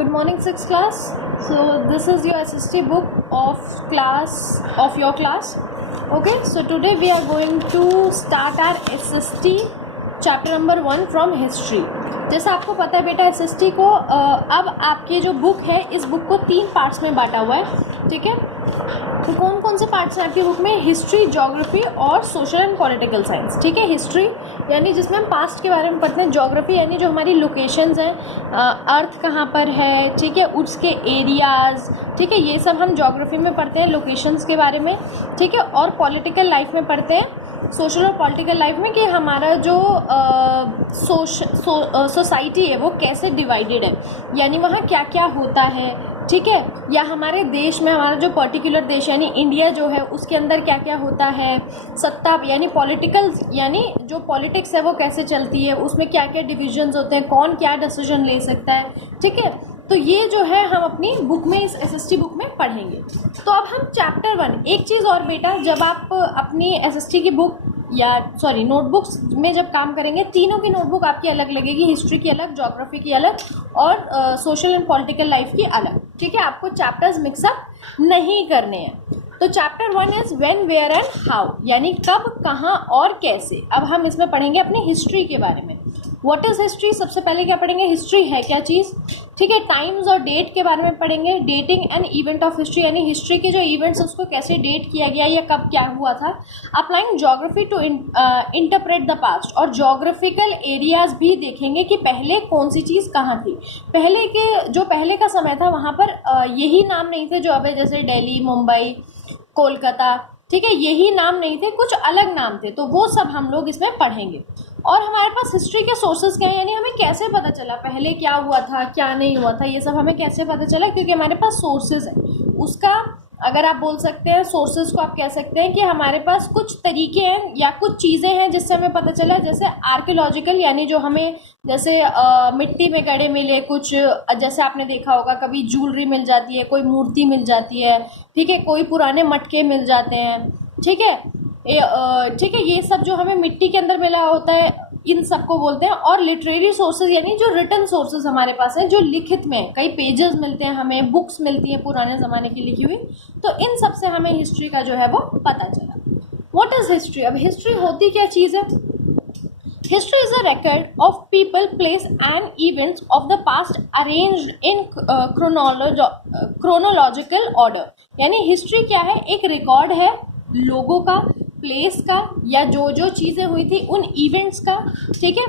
Good morning, sixth class. So this is your SST book of your class. Okay, so today we are going to start our SST chapter number 1 from history. जैसा आपको पता है बेटा, SST को अब आपकी जो book है इस बुक को 3 पार्ट्स में बांटा हुआ है. ठीक है, तो कौन कौन से पार्ट्स हैं आपकी बुक में? हिस्ट्री, ज्योग्राफी और सोशल एंड पॉलिटिकल साइंस. ठीक है, हिस्ट्री यानी जिसमें हम पास्ट के बारे में पढ़ते हैं. ज्योग्राफी यानी जो हमारी लोकेशंस हैं, अर्थ कहाँ पर है, ठीक है, उसके एरियाज़, ठीक है, ये सब हम ज्योग्राफी में पढ़ते हैं, लोकेशंस के बारे में. ठीक है, और पॉलिटिकल लाइफ में पढ़ते हैं, सोशल और पॉलिटिकल लाइफ में, कि हमारा जो सोसाइटी है वो कैसे डिवाइडेड है, यानी वहाँ क्या क्या होता है. ठीक है, या हमारे देश में, हमारा जो पर्टिकुलर देश यानी इंडिया जो है उसके अंदर क्या क्या होता है, सत्ता यानी पॉलिटिकल, यानी जो पॉलिटिक्स है वो कैसे चलती है, उसमें क्या क्या डिविजन्स होते हैं, कौन क्या डिसीजन ले सकता है. ठीक है, तो ये जो है हम अपनी बुक में, इस SST बुक में पढ़ेंगे. तो अब हम चैप्टर 1. एक चीज़ और बेटा, जब आप अपनी SST की बुक या नोटबुक्स में जब काम करेंगे, तीनों की नोटबुक आपकी अलग लगेगी. हिस्ट्री की अलग, ज्योग्राफी की अलग और सोशल एंड पॉलिटिकल लाइफ की अलग. ठीक है, आपको चैप्टर्स मिक्सअप नहीं करने हैं. तो chapter 1 is when, where and how, यानी कब, कहाँ और कैसे. अब हम इसमें पढ़ेंगे अपनी हिस्ट्री के बारे में. What is history? सबसे पहले क्या पढ़ेंगे? हिस्ट्री है क्या चीज़. ठीक है, टाइम्स और डेट के बारे में पढ़ेंगे. Dating and event of history, यानी हिस्ट्री के जो इवेंट्स उसको कैसे डेट किया गया या कब क्या हुआ था. Applying geography to interpret the past, और ज्योग्राफिकल एरियाज भी देखेंगे कि पहले कौन सी चीज़ कहाँ थी. पहले का समय था वहाँ पर यही नाम नहीं थे जो अब है, जैसे दिल्ली, मुंबई, कोलकाता. ठीक है, यही नाम नहीं थे, कुछ अलग नाम थे. तो वो सब हम लोग इसमें पढ़ेंगे. और हमारे पास हिस्ट्री के सोर्सेज क्या हैं, यानी हमें कैसे पता चला पहले क्या हुआ था, क्या नहीं हुआ था, ये सब हमें कैसे पता चला, क्योंकि हमारे पास सोर्सेज हैं. उसका अगर आप बोल सकते हैं सोर्सेज को, आप कह सकते हैं कि हमारे पास कुछ तरीके हैं या कुछ चीज़ें हैं जिससे हमें पता चला. जैसे आर्कियोलॉजिकल, यानी जो हमें जैसे मिट्टी में गड़े मिले कुछ, जैसे आपने देखा होगा कभी ज्वेलरी मिल जाती है, कोई मूर्ति मिल जाती है. ठीक है, कोई पुराने मटके मिल जाते हैं. ठीक है, ठीक है, ये सब जो हमें मिट्टी के अंदर मिला होता है, इन सबको बोलते हैं. और लिटरेरी सोर्सेज, यानी जो रिटन सोर्सेज हमारे पास हैं, जो लिखित में कई पेजेस मिलते हैं, हमें बुक्स मिलती हैं पुराने ज़माने की लिखी हुई. तो इन सब से हमें हिस्ट्री का जो है वो पता चला. What is history? अब हिस्ट्री होती क्या चीज़ है? History is a record of people, place and events of the past arranged in chronological order. यानी हिस्ट्री क्या है? एक रिकॉर्ड है लोगों का, प्लेस का, या जो जो चीज़ें हुई थी उन इवेंट्स का. ठीक है,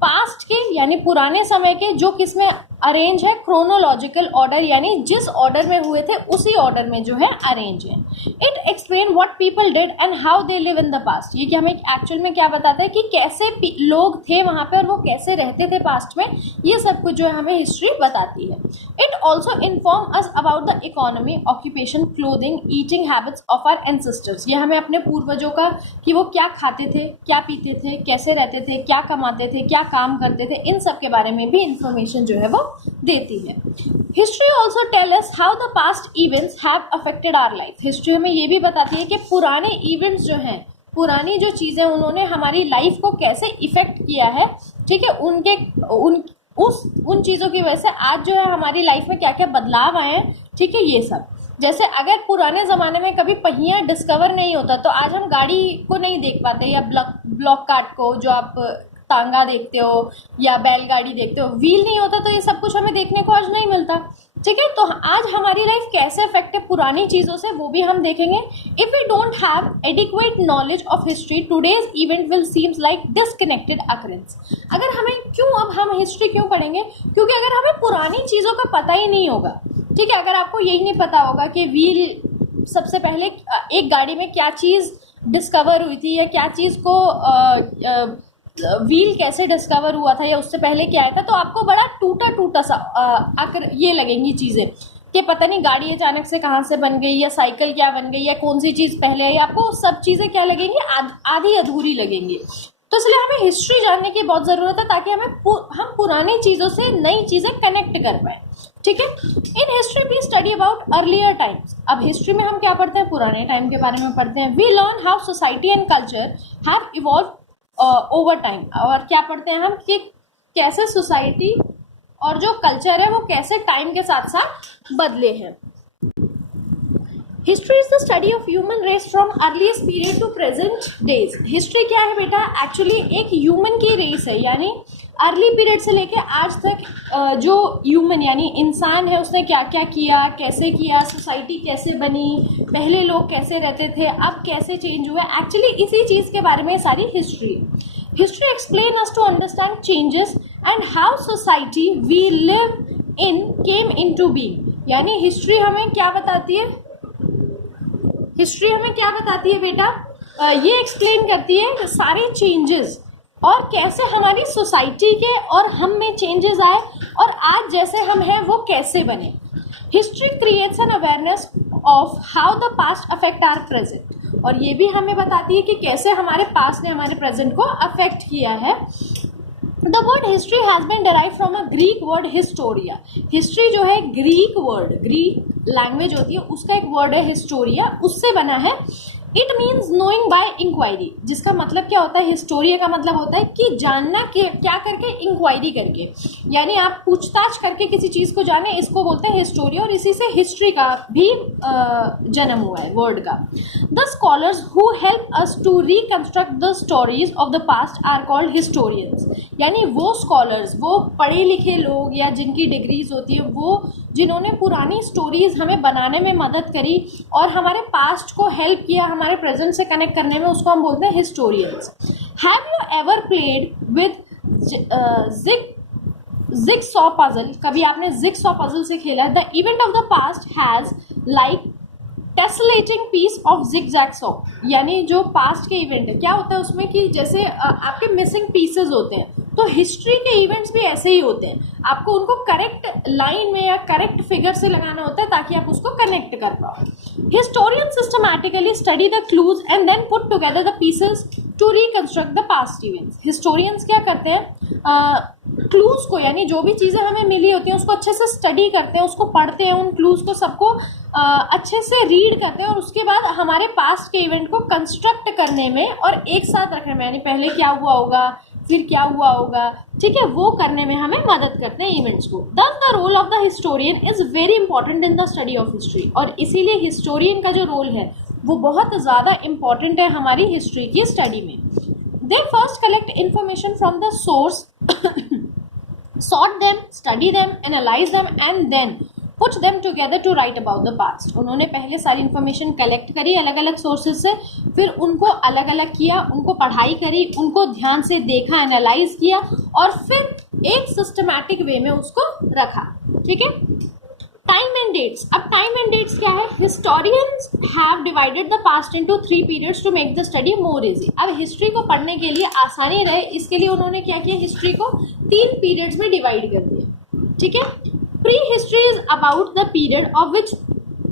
पास्ट के यानी पुराने समय के, जो किस में अरेंज है? क्रोनोलॉजिकल ऑर्डर, यानी जिस ऑर्डर में हुए थे उसी ऑर्डर में जो है अरेंज है. It explain what people did and how they live in the past. ये कि हमें एक्चुअल में क्या बताता है कि कैसे लोग थे वहाँ पे और वो कैसे रहते थे पास्ट में. ये सब कुछ जो है हमें हिस्ट्री बताती है. It also inform us about the economy, occupation, clothing, eating habits of our ancestors. ये हमें अपने पूर्वजों का, कि वो क्या खाते थे, क्या पीते थे, कैसे रहते थे, क्या कमाते थे, क्या काम करते थे, इन सब के बारे में भी इंफॉर्मेशन जो है वो देती है. History also tell us how the past events have affected our life. History हमें ये भी बताती है कि पुराने इवेंट्स जो हैं, पुरानी जो चीज़ें, उन्होंने हमारी लाइफ को कैसे इफेक्ट किया है. ठीक है, उन चीज़ों की वजह से आज जो है हमारी लाइफ में क्या क्या बदलाव आए हैं. ठीक है, ये सब. जैसे अगर पुराने ज़माने में कभी पहिया डिस्कवर नहीं होता तो आज हम गाड़ी को नहीं देख पाते, या ब्लॉक कार्ट को, जो आप तांगा देखते हो या बैलगाड़ी देखते हो, व्हील नहीं होता तो ये सब कुछ हमें देखने को आज नहीं मिलता. ठीक है, तो आज हमारी लाइफ कैसे अफेक्ट है पुरानी चीज़ों से, वो भी हम देखेंगे. If we don't have adequate knowledge of history, today's event will seems like disconnected occurrence. अगर हमें अब हम हिस्ट्री क्यों पढ़ेंगे? क्योंकि अगर हमें पुरानी चीज़ों का पता ही नहीं होगा. ठीक है, अगर आपको यही नहीं पता होगा कि व्हील, सबसे पहले एक गाड़ी में क्या चीज़ डिस्कवर हुई थी, या क्या चीज़ को व्हील कैसे डिस्कवर हुआ था, या उससे पहले क्या आया था, तो आपको बड़ा टूटा सा ये लगेंगी चीज़ें, कि पता नहीं गाड़ी अचानक से कहाँ से बन गई, या साइकिल क्या बन गई, या कौन सी चीज़ पहले आई. आपको सब चीज़ें क्या लगेंगी? आधी अधूरी लगेंगी. तो इसलिए हमें हिस्ट्री जानने की बहुत ज़रूरत है, ताकि हम पुरानी चीज़ों से नई चीज़ें कनेक्ट कर पाएँ. ठीक है, in history we study about earlier times. अब हिस्ट्री में हम क्या पढ़ते हैं? पुराने टाइम के बारे में पढ़ते हैं. We learn how society and culture have evolve over time. और क्या पढ़ते हैं हम? कि कैसे सोसाइटी और जो कल्चर है वो कैसे टाइम के साथ साथ बदले हैं। History is the study of human race from earliest period to present days. History क्या है बेटा? एक्चुअली एक ह्यूमन की रेस है, यानी अर्ली पीरियड से लेके आज तक जो ह्यूमन यानी इंसान है उसने क्या क्या किया, कैसे किया, सोसाइटी कैसे बनी, पहले लोग कैसे रहते थे, अब कैसे चेंज हुए, एक्चुअली इसी चीज़ के बारे में सारी history. History explain us to understand changes and how society we live in came in to being. यानी हिस्ट्री हमें क्या बताती है? हिस्ट्री हमें क्या बताती है बेटा? ये एक्सप्लेन करती है सारे चेंजेस और कैसे हमारी सोसाइटी के और हम में चेंजेस आए और आज जैसे हम हैं वो कैसे बने। History creates an awareness of how the past affect our present, और ये भी हमें बताती है कि कैसे हमारे पास्ट ने हमारे प्रेजेंट को अफेक्ट किया है। The word history has been derive from a Greek word historia. History जो है ग्रीक वर्ड, ग्रीक लैंग्वेज होती है उसका एक वर्ड है हिस्टोरिया, उससे बना है। It means knowing by inquiry, जिसका मतलब क्या होता है? हिस्टोरिया का मतलब होता है कि जानना क्या करके, इंक्वायरी करके, यानी आप पूछताछ करके किसी चीज़ को जाने, इसको बोलते हैं हिस्टोरिया, और इसी से हिस्ट्री का भी जन्म हुआ है वर्ड का। The scholars who help us to reconstruct the stories of the past are called historians. यानी वो स्कॉलर्स, वो पढ़े लिखे लोग या जिनकी डिग्रीज होती है, वो जिन्होंने पुरानी स्टोरीज हमें बनाने में मदद करी और हमारे पास्ट को हेल्प किया हमारे प्रेजेंट से कनेक्ट करने में, उसको हम बोलते हैं historians. Have you ever played with jigsaw puzzle? कभी आपने जिगसॉ पजल से खेला? The event of the past has like tessellating piece of jigsaw, यानी जो पास्ट के इवेंट है क्या होता है उसमें कि जैसे आपके मिसिंग पीसेस होते हैं, तो हिस्ट्री के इवेंट्स भी ऐसे ही होते हैं, आपको उनको करेक्ट लाइन में या करेक्ट फिगर से लगाना होता है ताकि आप उसको कनेक्ट कर पाओ। Historian systematically study the clues and then put together the pieces to reconstruct the past events. Historians क्या करते हैं? क्लूज को, यानी जो भी चीज़ें हमें मिली होती हैं उसको अच्छे से स्टडी करते हैं, उसको पढ़ते हैं, उन क्लूज को सबको अच्छे से रीड करते हैं और उसके बाद हमारे पास्ट के इवेंट को कंस्ट्रक्ट करने में और एक साथ रखने में, यानी पहले क्या हुआ होगा फिर क्या हुआ होगा, ठीक है, वो करने में हमें मदद करते हैं इवेंट्स को। Thus the role of the historian is very important in the study of history, और इसीलिए हिस्टोरियन का जो रोल है वो बहुत ज़्यादा इंपॉर्टेंट है हमारी हिस्ट्री की स्टडी में। They first collect information from the source, sort them, study them, analyze them and then put them together to write about the past। उन्होंने पहले सारी इन्फॉर्मेशन कलेक्ट करी अलग अलग सोर्सेज से, फिर उनको अलग अलग किया, उनको पढ़ाई करी, उनको ध्यान से देखा, एनालाइज किया और फिर एक सिस्टमैटिक वे में उसको रखा। ठीक है। Time and dates. अब टाइम एंड डेट्स क्या है? Historians have divided the past into 3 periods to make the study more easy. अब हिस्ट्री को पढ़ने के लिए आसानी रहे इसके लिए उन्होंने क्या किया? हिस्ट्री को 3 पीरियड्स में डिवाइड कर दिया। ठीक है। Prehistory is about the period of which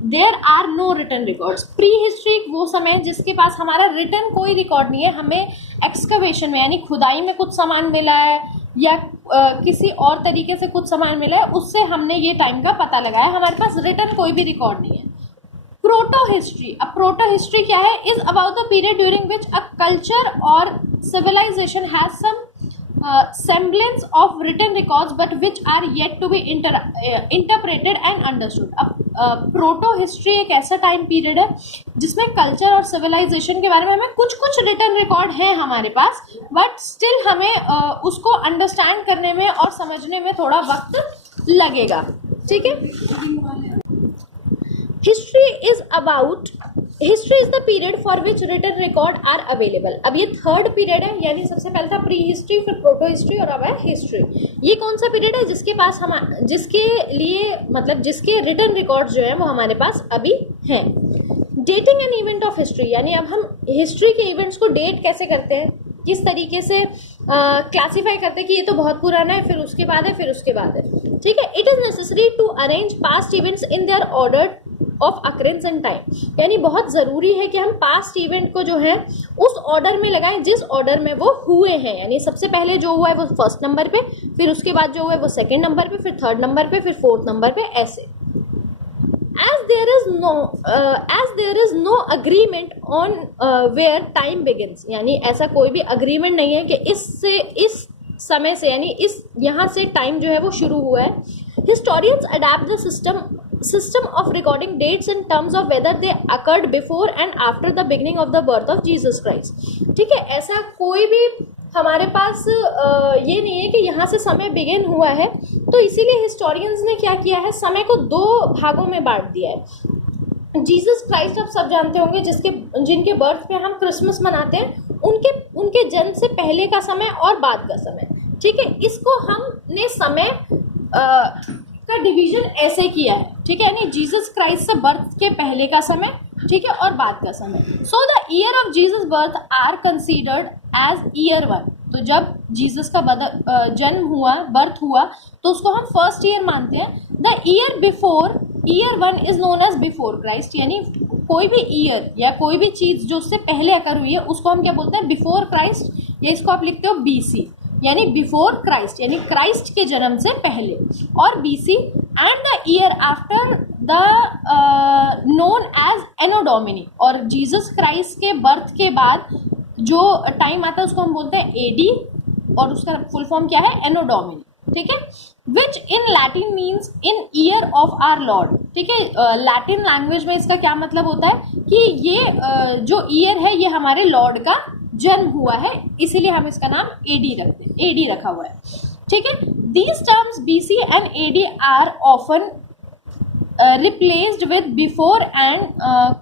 there are no written records. Prehistory वो समय है जिसके पास हमारा रिटन कोई रिकॉर्ड नहीं है, हमें एक्सकवेशन में यानी खुदाई में कुछ सामान मिला है या किसी और तरीके से कुछ सामान मिला है, उससे हमने ये टाइम का पता लगाया, हमारे पास रिटन कोई भी रिकॉर्ड नहीं है। Proto history. अब प्रोटो हिस्ट्री क्या है? Is about the period during which a culture और civilisation has some semblance of written records but which are yet to be interpreted and understood। अब प्रोटो हिस्ट्री एक ऐसा time period है जिसमें culture और civilisation के बारे में हमें कुछ कुछ रिटन रिकॉर्ड है हमारे पास, बट स्टिल हमें उसको अंडरस्टैंड करने में और समझने में थोड़ा वक्त लगेगा। ठीक है। History is the period for which written record are available. अब ये थर्ड पीरियड है, यानी सबसे पहले था प्री हिस्ट्री, फिर प्रोटो हिस्ट्री और अब है हिस्ट्री। ये कौन सा पीरियड है? जिसके पास जिसके लिए मतलब जिसके रिटन रिकॉर्ड्स जो है वो हमारे पास अभी हैं। Dating an event of history, यानी अब हम हिस्ट्री के इवेंट्स को डेट कैसे करते हैं, किस तरीके से क्लासीफाई करते हैं कि ये तो बहुत पुराना है, फिर उसके बाद है, फिर उसके बाद है। ठीक है। It is necessary to arrange past events in their order of occurrence and time, यानी बहुत ज़रूरी है कि हम पास्ट इवेंट को जो है उस ऑर्डर में लगाएं जिस ऑर्डर में वो हुए हैं, यानी सबसे पहले जो हुआ है वो फर्स्ट नंबर पे, फिर उसके बाद जो हुआ है वो सेकंड नंबर पे, फिर थर्ड नंबर पे, फिर फोर्थ नंबर पे, ऐसे। as there is no agreement on where time begins, यानी ऐसा कोई भी अग्रीमेंट नहीं है कि इस समय से, यानी इस यहाँ से टाइम जो है वो शुरू हुआ है। Historians adapt the system of recording dates in terms of whether they occurred before and after the beginning of the birth of Jesus Christ. ठीक है, ऐसा कोई भी हमारे पास ये नहीं है कि यहाँ से समय बिगिन हुआ है, तो इसीलिए हिस्टोरियंस ने क्या किया है, समय को 2 भागों में बांट दिया है। जीसस क्राइस्ट आप सब जानते होंगे, जिनके बर्थ पे हम क्रिसमस मनाते हैं, उनके जन्म से पहले का समय और बाद का समय। ठीक है, इसको हमने समय का डिवीजन ऐसे किया है। ठीक है, यानी जीसस क्राइस्ट से बर्थ के पहले का समय, ठीक है, और बाद का समय। So the year of Jesus birth are considered as year 1। तो जब जीसस का जन्म हुआ, बर्थ हुआ, तो उसको हम फर्स्ट ईयर मानते हैं। The year before year 1 is known as before Christ, यानी कोई भी ईयर या कोई भी चीज़ जो उससे पहले अकर हुई है उसको हम क्या बोलते हैं, बिफोर क्राइस्ट, या इसको आप लिखते हो बीसी, यानी बिफोर क्राइस्ट, यानी क्राइस्ट के जन्म से पहले, और BC. And the year after the known as anno domini, और जीसस क्राइस्ट के बर्थ के बाद जो टाइम आता है उसको हम बोलते हैं एडी, और उसका फुल फॉर्म क्या है, एनो डोमिनी। ठीक है, which in Latin means in year of our lord. ठीक है, लैटिन लैंग्वेज में इसका क्या मतलब होता है कि ये जो ईयर है ये हमारे लॉर्ड का जन्म हुआ है, इसीलिए हम इसका नाम एडी रखते हैं, एडी रखा हुआ है। ठीक है, these terms BC and AD are often replaced with before and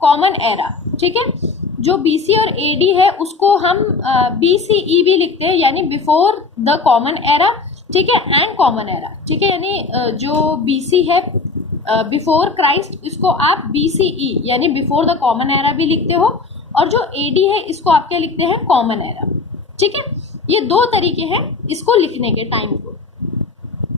common era. ठीक है, जो बीसी और एडी है उसको हम बीसीई भी लिखते हैं, यानी बिफोर द कॉमन एरा। ठीक है, एंड कॉमन एरा। ठीक है, यानी जो बीसी है बिफोर क्राइस्ट, इसको आप बीसीई यानी बिफोर द कॉमन एरा भी लिखते हो, और जो एडी है इसको आप क्या लिखते हैं, कॉमन एरा। ठीक है, ये 2 तरीके हैं इसको लिखने के टाइम को।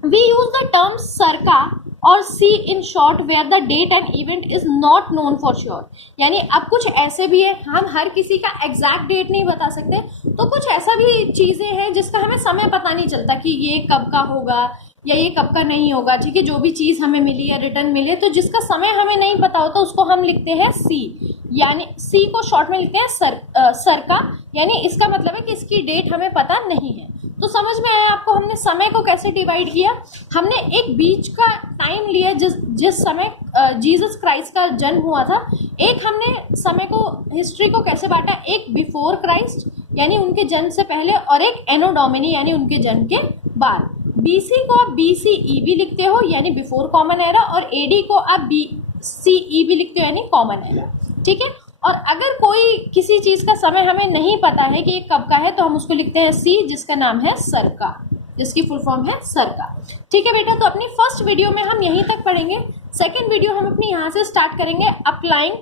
We use the term circa or C in short where the date and event is not known for sure, यानी अब कुछ ऐसे भी है, हम हर किसी का एग्जैक्ट डेट नहीं बता सकते, तो कुछ ऐसा भी चीज़ें हैं जिसका हमें समय पता नहीं चलता कि ये कब का होगा या ये कब का नहीं होगा। ठीक है, जो भी चीज़ हमें मिली या रिटर्न मिले, तो जिसका समय हमें नहीं पता होता उसको हम लिखते हैं सी, यानी सी को शॉर्ट में लिखते हैं सरका, यानी इसका मतलब है कि इसकी डेट हमें पता नहीं है। तो समझ में आया आपको हमने समय को कैसे डिवाइड किया। हमने एक बीच का टाइम लिया जिस समय जीसस क्राइस्ट का जन्म हुआ था, एक हमने समय को, हिस्ट्री को कैसे बांटा, एक बिफोर क्राइस्ट यानी उनके जन्म से पहले, और एक एनो डोमिनी यानी उनके जन्म के बाद। बीसी को आप बीसीई भी लिखते हो यानी बिफोर कॉमन एरा, और एडी को आप बीसीई भी लिखते हो यानी कॉमन एरा। ठीक है, और अगर कोई किसी चीज़ का समय हमें नहीं पता है कि ये कब का है, तो हम उसको लिखते हैं सी, जिसका नाम है सरका, जिसकी फुल फॉर्म है सरका। ठीक है बेटा, तो अपनी फर्स्ट वीडियो में हम यहीं तक पढ़ेंगे। सेकेंड वीडियो हम अपनी यहाँ से स्टार्ट करेंगे, applying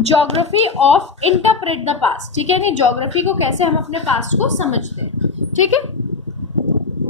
geography of interpret the past. ठीक है, यानी ज्योग्राफी को कैसे हम अपने पास्ट को समझते हैं। ठीक है।